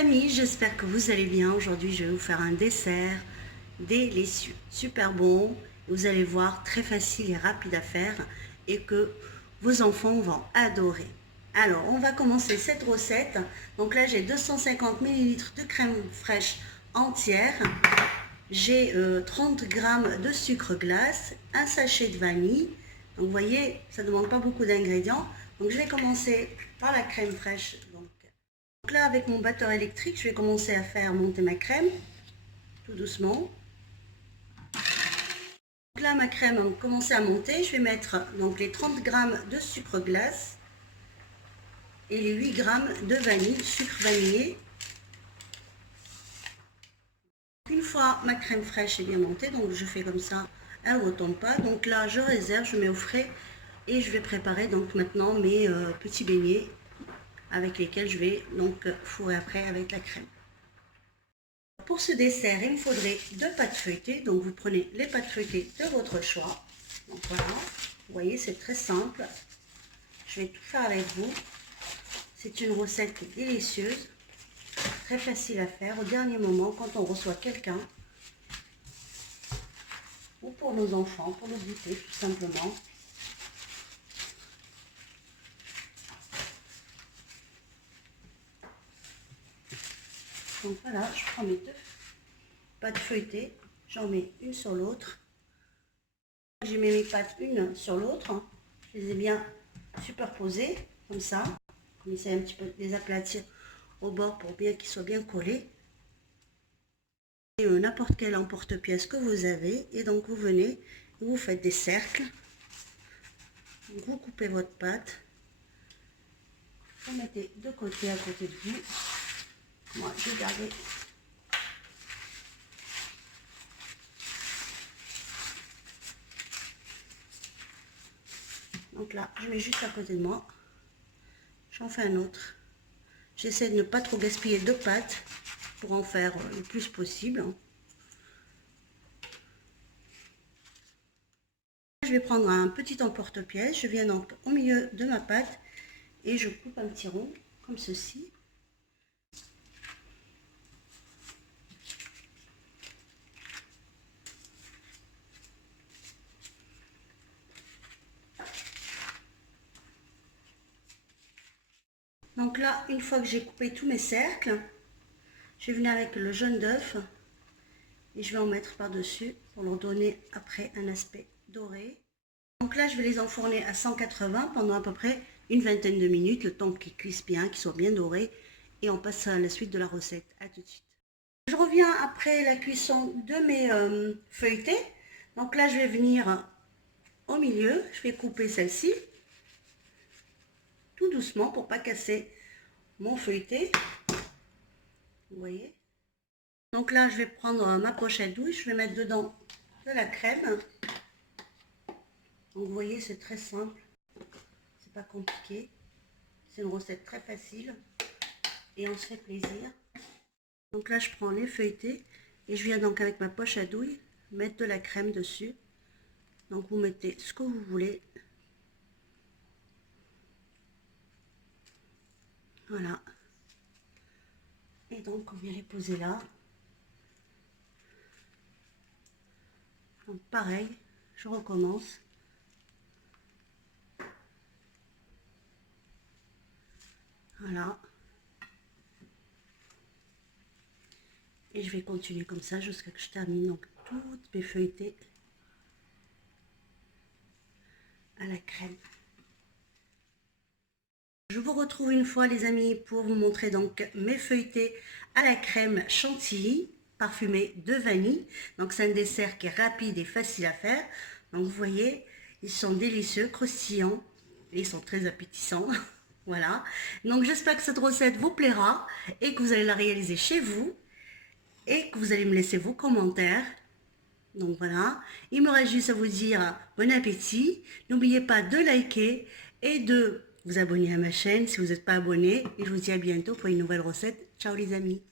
amis, j'espère que vous allez bien. Aujourd'hui, je vais vous faire un dessert délicieux, super bon. Vous allez voir, très facile et rapide à faire et que vos enfants vont adorer. Alors, on va commencer cette recette. Donc là, j'ai 250 ml de crème fraîche entière. J'ai 30 g de sucre glace, un sachet de vanille. Donc, vous voyez, ça ne demande pas beaucoup d'ingrédients. Donc, je vais commencer par la crème fraîche. Donc là, avec mon batteur électrique, je vais commencer à faire monter ma crème, tout doucement. Donc là, ma crème a commencé à monter. Je vais mettre donc les 30 g de sucre glace et les 8 g de vanille, sucre vanillé. Une fois ma crème fraîche est bien montée, donc je fais comme ça, elle ne retombe pas. Donc là, je réserve, je mets au frais et je vais préparer donc maintenant mes petits beignets avec lesquels je vais donc fourrer après avec la crème. Pour ce dessert, il me faudrait 2 pâtes feuilletées. Donc vous prenez les pâtes feuilletées de votre choix. Donc voilà, vous voyez, c'est très simple. Je vais tout faire avec vous. C'est une recette qui est délicieuse, très facile à faire au dernier moment quand on reçoit quelqu'un ou pour nos enfants, pour le goûter tout simplement. Donc voilà, je prends mes 2 pâtes feuilletées, j'en mets une sur l'autre. J'ai mis mes pâtes une sur l'autre, je les ai bien superposées comme ça. Comme ça, un petit peu les aplatir au bord pour bien qu'ils soient bien collés. N'importe quel emporte-pièce que vous avez, et donc vous venez, vous faites des cercles, vous coupez votre pâte, vous mettez de côté à côté de vous. Moi, je vais garder donc là, je mets juste à côté de moi. J'en fais un autre. J'essaie de ne pas trop gaspiller de pâte pour en faire le plus possible. Je vais prendre un petit emporte-pièce. Je viens donc au milieu de ma pâte et je coupe un petit rond comme ceci. Donc là, une fois que j'ai coupé tous mes cercles, je vais venir avec le jaune d'œuf et je vais en mettre par-dessus pour leur donner après un aspect doré. Donc là, je vais les enfourner à 180 pendant à peu près une vingtaine de minutes, le temps qu'ils cuisent bien, qu'ils soient bien dorés, et on passe à la suite de la recette. À tout de suite. Je reviens après la cuisson de mes feuilletés. Donc là, je vais venir au milieu, je vais couper celle-ci tout doucement pour pas casser mon feuilleté. Vous voyez. Donc là, je vais prendre ma pochette douille, je vais mettre dedans de la crème. Donc vous voyez, c'est très simple, c'est pas compliqué. C'est une recette très facile et on se fait plaisir. Donc là, je prends les feuilletés et je viens donc avec ma poche à douille mettre de la crème dessus. Donc vous mettez ce que vous voulez. Voilà. Et donc on vient les poser là. Donc pareil, je recommence. Voilà. Et je vais continuer comme ça jusqu'à ce que je termine donc toutes mes feuilletées à la crème. Je vous retrouve une fois les amis pour vous montrer donc mes feuilletés à la crème chantilly parfumée de vanille. Donc c'est un dessert qui est rapide et facile à faire. Donc vous voyez, ils sont délicieux, croustillants et ils sont très appétissants. Voilà. Donc j'espère que cette recette vous plaira et que vous allez la réaliser chez vous et que vous allez me laisser vos commentaires. Donc voilà, il me reste juste à vous dire bon appétit. N'oubliez pas de liker et de vous abonner à ma chaîne si vous n'êtes pas abonné. Et je vous dis à bientôt pour une nouvelle recette. Ciao les amis.